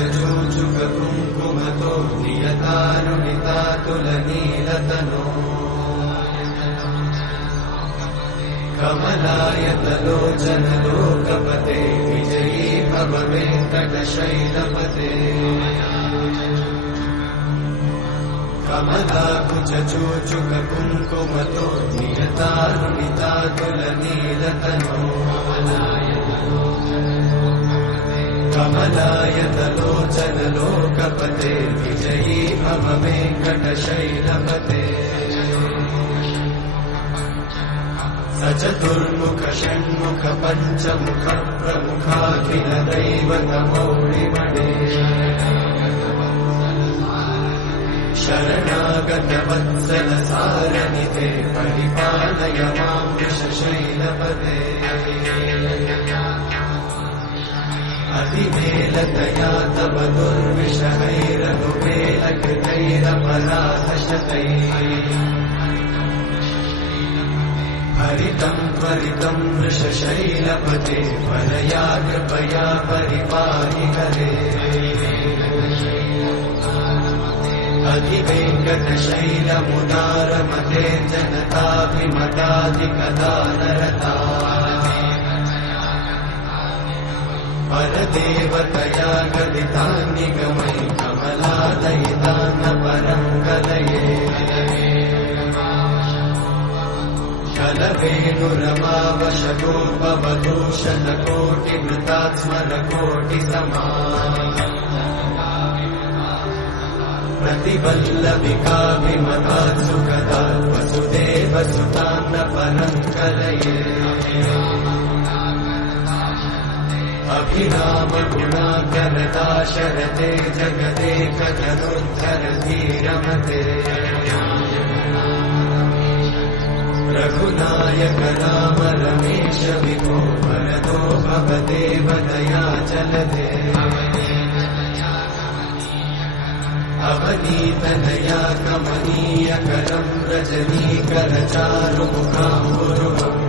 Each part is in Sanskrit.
कुचचूचुक कुङ्कुमतो नियतारुणितातुलनीलतनो कमलायतलोचन लोकपते विजयी भव वेङ्कटशैलपते कमलाकुचचूचुक कुङ्कुमतो नियतारुणितातुलनीलतनो कमलायतलोचन लोकपते विजयी भव वेङ्कटशैलपते सचतुर्मुख षण्मुख पञ्चमुख प्रमुखाखिल दैवतमौलिमणे शरणागत वत्सल सारनिते परिपालय मां वृषशैलपते अतिवेलतया तव दुर्विषहैरनुवेलकृतैरपराधशतैः हरितं त्वरितं वृषशैलपते परया कृपया परिपाहि हरे अधिवेङ्कटशैलमुदारमते जनताभिमताधिकदानरता परदेवतया गदितान्निगमै कमलादयितान्न परं गदये कलवेणुरमावशतोपवधूषणकोटिमृतात्स्मरकोटिसमा प्रतिवल्लभिकाभिमतात् सुखदात् वसुदेवसुतान्न परं कलये अभिरामगुणाकरदाशरथे जगदेकधनुर्धर धीरमते रघुनायक राम रमेश विभो वरदो भवदेव दयाचलते अवनीतनया कमनीयकरं रजनीकर चारुमुखाम्बुरुहम्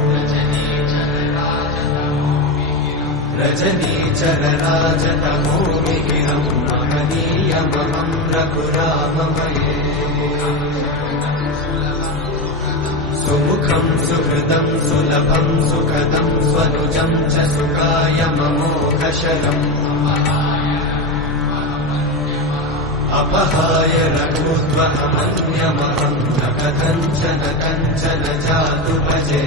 रजनीचरराजतमोमिहिरं महनीयमहं रघुराममये सुमुखं सुहृदं सुलभं सुखदं स्वनुजं च सुखाय ममोघशरम् अपहाय रघुत्वमन्यमहं न कथञ्चन कञ्चन जातु भजे